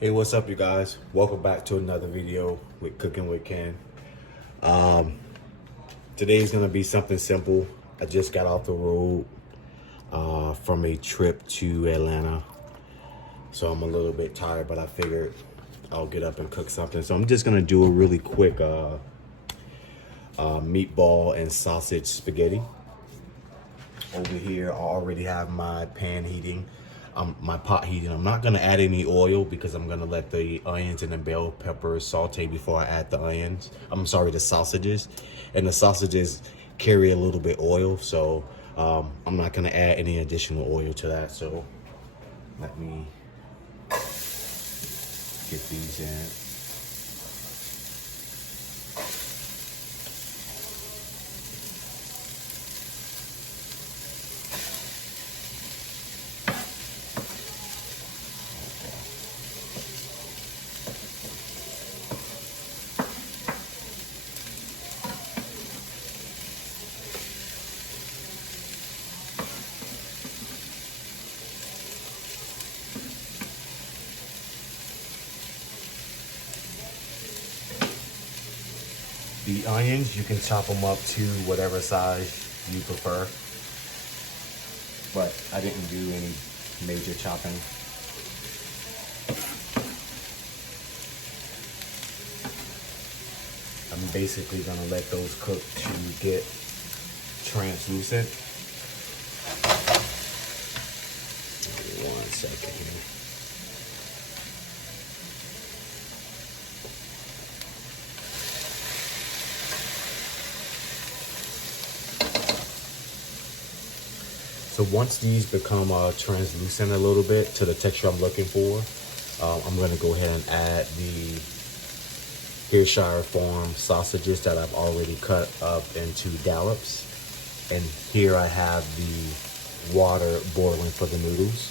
Hey, what's up, you guys? Welcome back to another video with Cooking with Ken. Um, Today's gonna be something simple. I just got off the road from a trip to Atlanta, so I'm a little bit tired, but I figured I'll get up and cook something. So I'm just gonna do a really quick meatball and sausage spaghetti. Over here, I already have my pan heating, my pot heating. I'm not gonna add any oil because I'm gonna let the onions and the bell peppers saute before I add the onions. The sausages. And the sausages carry a little bit oil, so I'm not gonna add any additional oil to that. So let me get these in. The onions, you can chop them up to whatever size you prefer, but I didn't do any major chopping. I'm basically gonna let those cook to get translucent. Give me 1 second here. So once these become translucent a little bit to the texture I'm looking for, I'm gonna go ahead and add the Hershire Farm sausages that I've already cut up into dollops. And here I have the water boiling for the noodles.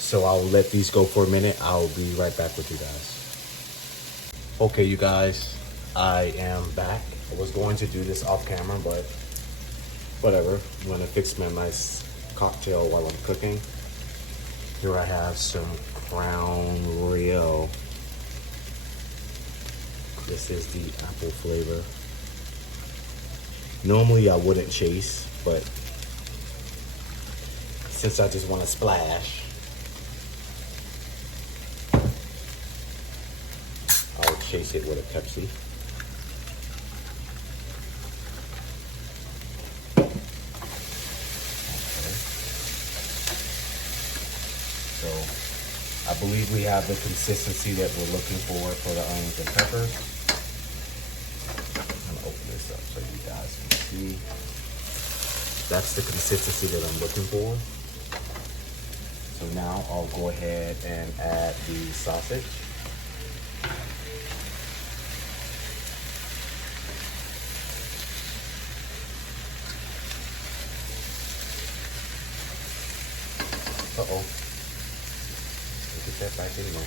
So I'll let these go for a minute. I'll be right back with you guys. Okay, you guys, I am back. I was going to do this off camera, but whatever. I'm gonna fix my nice cocktail while I'm cooking. Here I have some Crown Royal. This is the apple flavor. Normally I wouldn't chase, but since I just want to splash, I'll chase it with a Pepsi. So I believe we have the consistency that we're looking for the onions and peppers. I'm gonna open this up so you guys can see. That's the consistency that I'm looking for. So now I'll go ahead and add the sausage. Uh-oh. Get that back in there.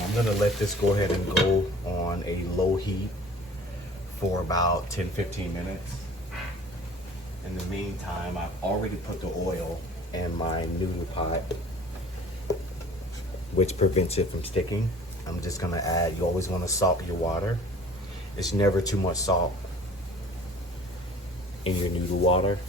I'm gonna let this go ahead and go on a low heat for about 10-15 minutes. In the meantime, I've already put the oil in my noodle pot, which prevents it from sticking. I'm just gonna add, you always wanna salt your water. It's never too much salt in your noodle water.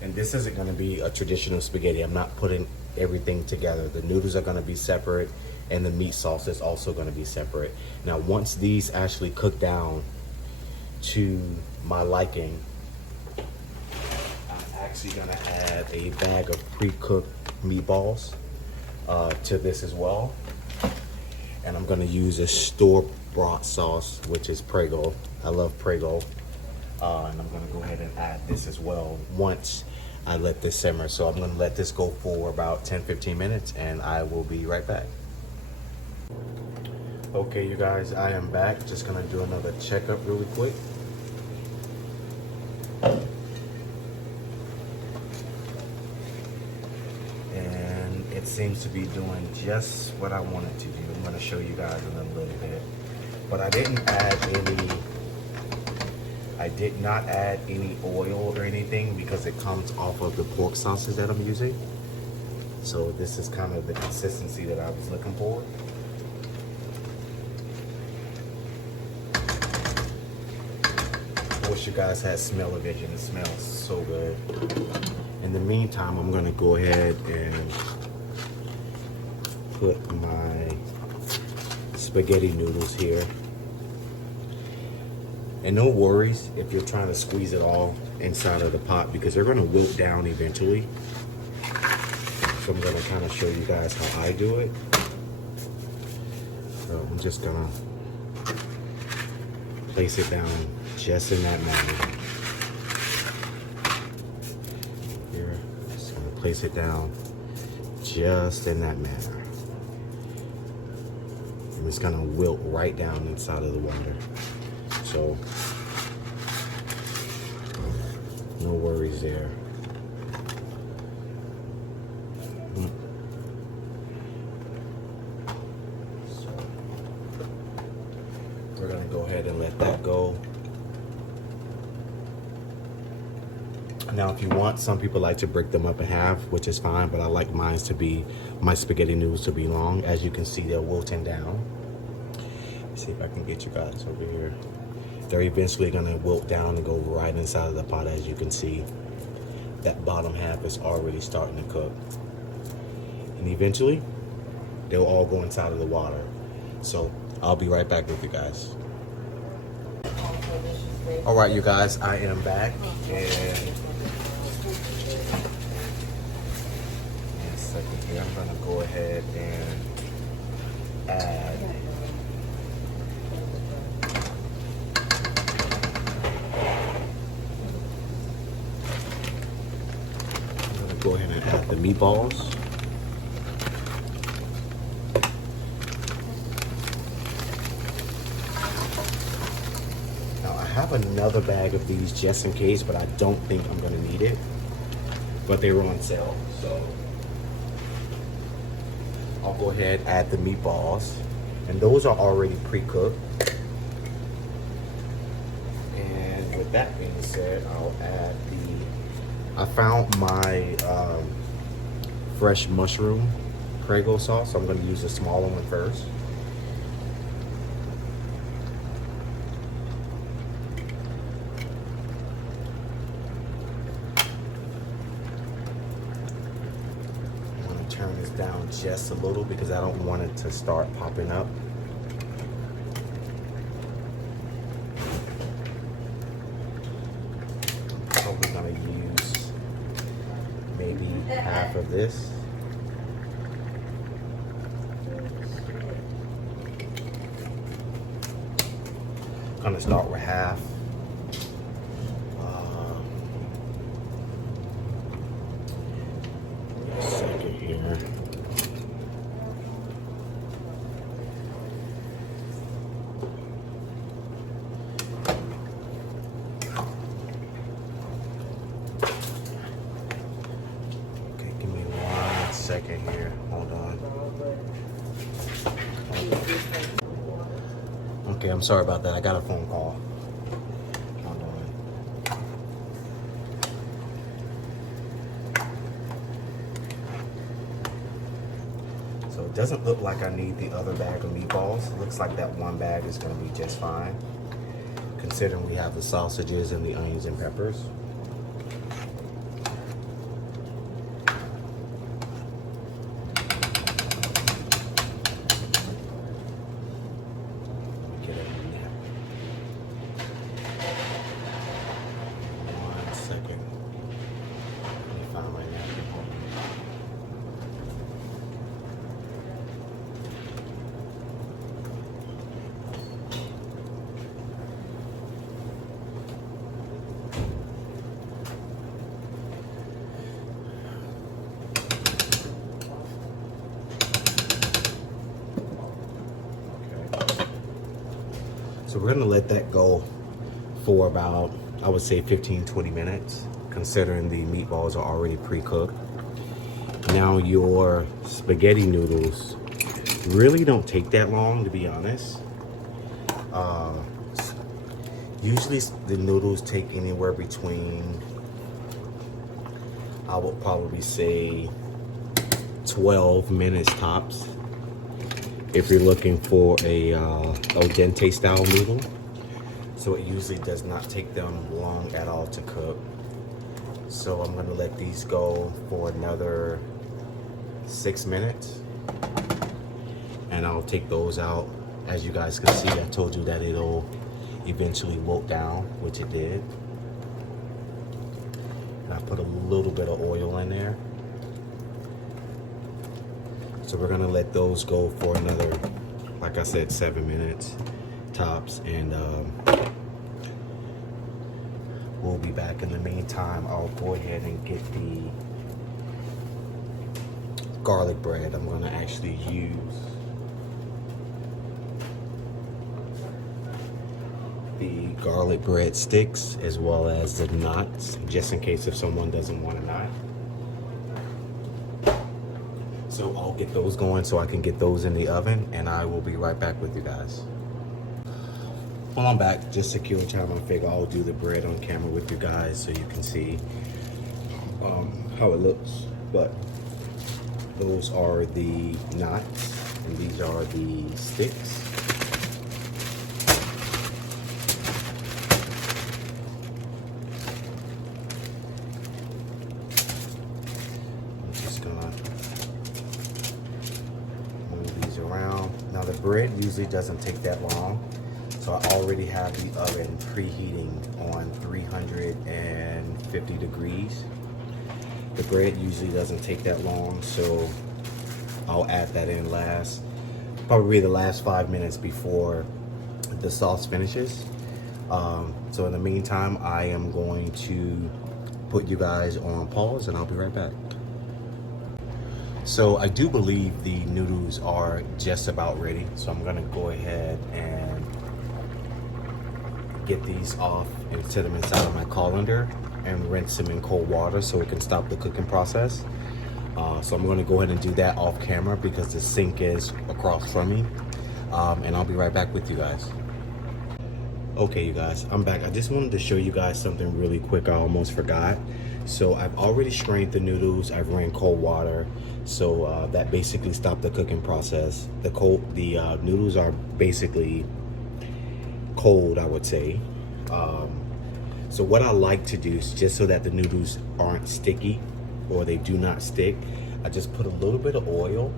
And this isn't gonna be a traditional spaghetti. I'm not putting everything together. The noodles are gonna be separate and the meat sauce is also gonna be separate. Now, once these actually cook down to my liking, I'm actually gonna add a bag of pre-cooked meatballs to this as well. And I'm gonna use a store-bought sauce, which is Prego. I love Prego. And I'm gonna go ahead and add this as well once I let this simmer. So I'm gonna let this go for about 10-15 minutes and I will be right back. Okay, you guys, I am back. Just gonna do another checkup really quick. And it's seems to be doing just what I want it to do. I'm going to show you guys in a little bit. But I did not add any oil or anything because it comes off of the pork sausage that I'm using. So this is kind of the consistency that I was looking for. I wish you guys had smell-o-vision. It smells so good. In the meantime, I'm gonna go ahead and put my spaghetti noodles here. And no worries if you're trying to squeeze it all inside of the pot because they're gonna wilt down eventually. So I'm gonna kind of show you guys how I do it. So I'm just gonna place it down just in that manner. Here, just gonna place it down just in that manner. And it's gonna wilt right down inside of the water. So no worries there. So we're gonna go ahead and let that go. Now, if you want, some people like to break them up in half, which is fine, but I like my spaghetti noodles to be long. As you can see, they're wilting down. Let's see if I can get you guys over here. They're eventually gonna wilt down and go right inside of the pot. As you can see, that bottom half is already starting to cook. And eventually, they'll all go inside of the water. So I'll be right back with you guys. All right, you guys, I am back. And in a second here, I'm gonna go ahead and add go ahead and add the meatballs. Now I have another bag of these just in case, but I don't think I'm gonna need it. But they were on sale, so I'll go ahead and add the meatballs. And those are already pre-cooked. And with that being said, I'll add I found my fresh mushroom Prego sauce, so I'm going to use the smaller one first. I'm going to turn this down just a little because I don't want it to start popping up. I'm probably going to use maybe half of this. I'm gonna start with half. A second here. Second here, hold on. Okay, I'm sorry about that. I got a phone call. Hold on. So it doesn't look like I need the other bag of meatballs. It looks like that one bag is going to be just fine, considering we have the sausages and the onions and peppers. So we're gonna let that go for about, I would say 15-20 minutes, considering the meatballs are already pre-cooked. Now your spaghetti noodles really don't take that long, to be honest. Usually the noodles take anywhere between, I would probably say 12 minutes tops if you're looking for a al dente style noodle. So it usually does not take them long at all to cook. So I'm gonna let these go for another 6 minutes, and I'll take those out. As you guys can see, I told you that it'll eventually wilt down, which it did. And I put a little bit of oil in there. So we're gonna let those go for another, like I said, 7 minutes tops, and we'll be back. In the meantime, I'll go ahead and get the garlic bread. I'm gonna actually use the garlic bread sticks as well as the knots, just in case if someone doesn't want a knot. So I'll get those going so I can get those in the oven, and I will be right back with you guys. Well, I'm back. Just secure time. I figure I'll do the bread on camera with you guys so you can see how it looks. But those are the knots, and these are the sticks. I'm just gonna move these around. Now the bread usually doesn't take that long. So I already have the oven preheating on 350 degrees. The bread usually doesn't take that long, so I'll add that in last, probably the last 5 minutes before the sauce finishes. So in the meantime, I am going to put you guys on pause, and I'll be right back. So I do believe the noodles are just about ready. So I'm gonna go ahead and get these off and set them inside of my colander and rinse them in cold water so it can stop the cooking process. So I'm going to go ahead and do that off camera because the sink is across from me, and I'll be right back with you guys. Okay, you guys, I'm back. I just wanted to show you guys something really quick. I almost forgot. So I've already strained the noodles. I've ran cold water, so that basically stopped the cooking process. The noodles are basically cold, I would say. So what I like to do is, just so that the noodles aren't sticky or they do not stick, I just put a little bit of oil,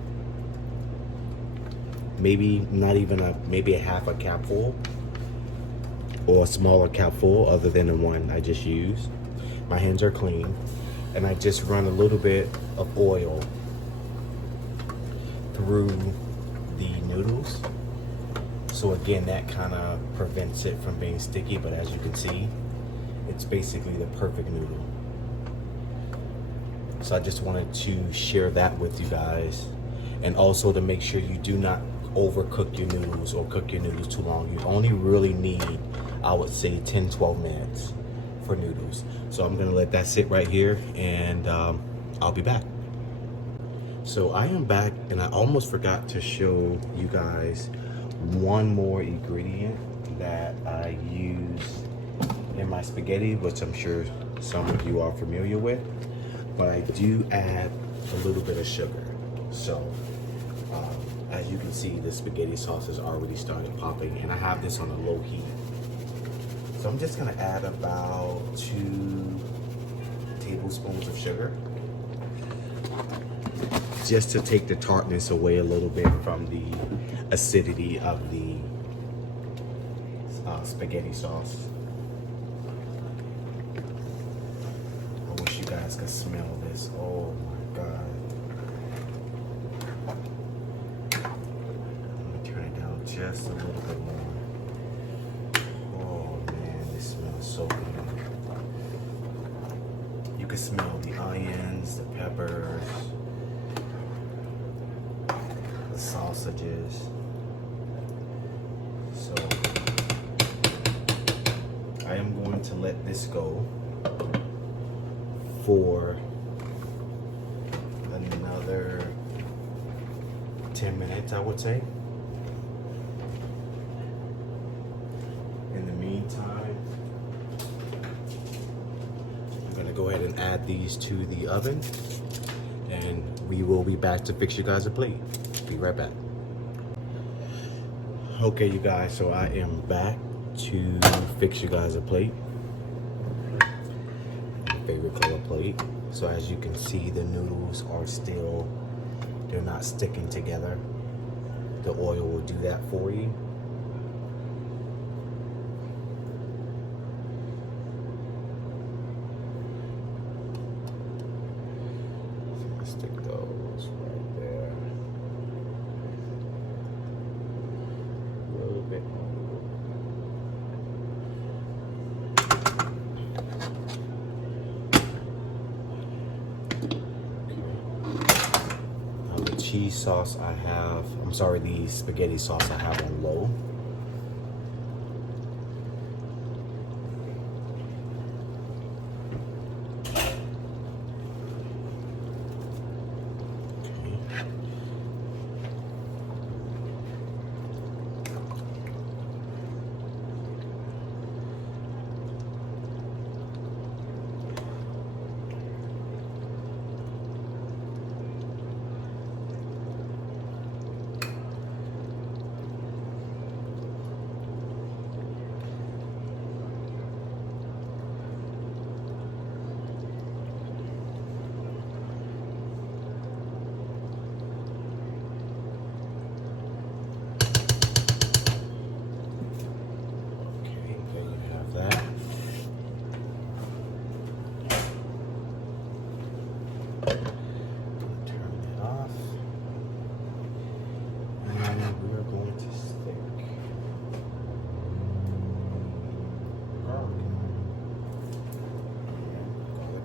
maybe not even maybe a half a capful or a smaller capful other than the one I just used. My hands are clean, and I just run a little bit of oil through the noodles. So again, that kind of prevents it from being sticky, but as you can see, it's basically the perfect noodle. So I just wanted to share that with you guys, and also to make sure you do not overcook your noodles or cook your noodles too long. You only really need, I would say, 10-12 minutes for noodles. So I'm gonna let that sit right here, and I'll be back. So I am back, and I almost forgot to show you guys one more ingredient that I use in my spaghetti, which I'm sure some of you are familiar with, but I do add a little bit of sugar. So as you can see, the spaghetti sauce has already started popping, and I have this on a low heat. So I'm just gonna add about 2 tablespoons of sugar, just to take the tartness away a little bit from the acidity of the spaghetti sauce. I wish you guys could smell this. Oh my God. I'm gonna turn it down just a little bit more. Oh man, this smells so good. You can smell the onions, the peppers, the sausages. So I am going to let this go for another 10 minutes, I would say. In the meantime, I'm gonna go ahead and add these to the oven, and we will be back to fix you guys a plate. Be right back. Okay, you guys, so I am back to fix you guys a plate. My favorite color plate. So as you can see, the noodles are still, they're not sticking together. The oil will do that for you. So I'm gonna stick those right there. A little bit more. Cheese sauce I have, I'm sorry, the spaghetti sauce I have on low.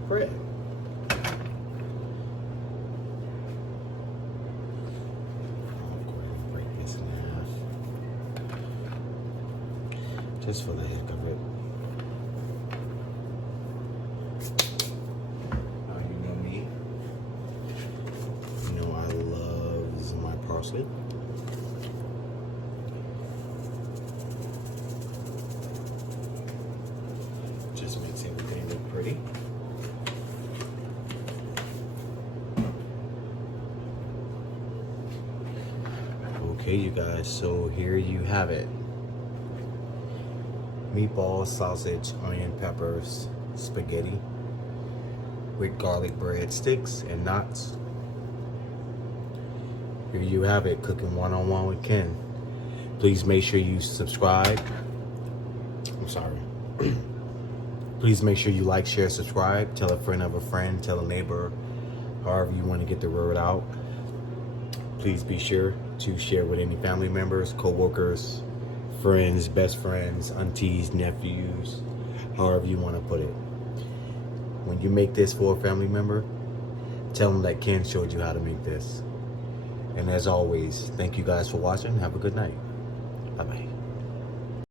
Bread. Break this in half, just for the heck of it. Now you know me. You know I love my parsley. Just makes everything look pretty. Okay, you guys, so here you have it. Meatballs, sausage, onion, peppers, spaghetti with garlic breadsticks and knots. Here you have it, cooking one-on-one with Ken. Please make sure you subscribe. I'm sorry. Please make sure you like, share, subscribe. Tell a friend of a friend, tell a neighbor, however you want to get the word out. Please be sure to share with any family members, co-workers, friends, best friends, aunties, nephews, however you want to put it. When you make this for a family member, tell them that Ken showed you how to make this. And as always, thank you guys for watching. Have a good night. Bye-bye.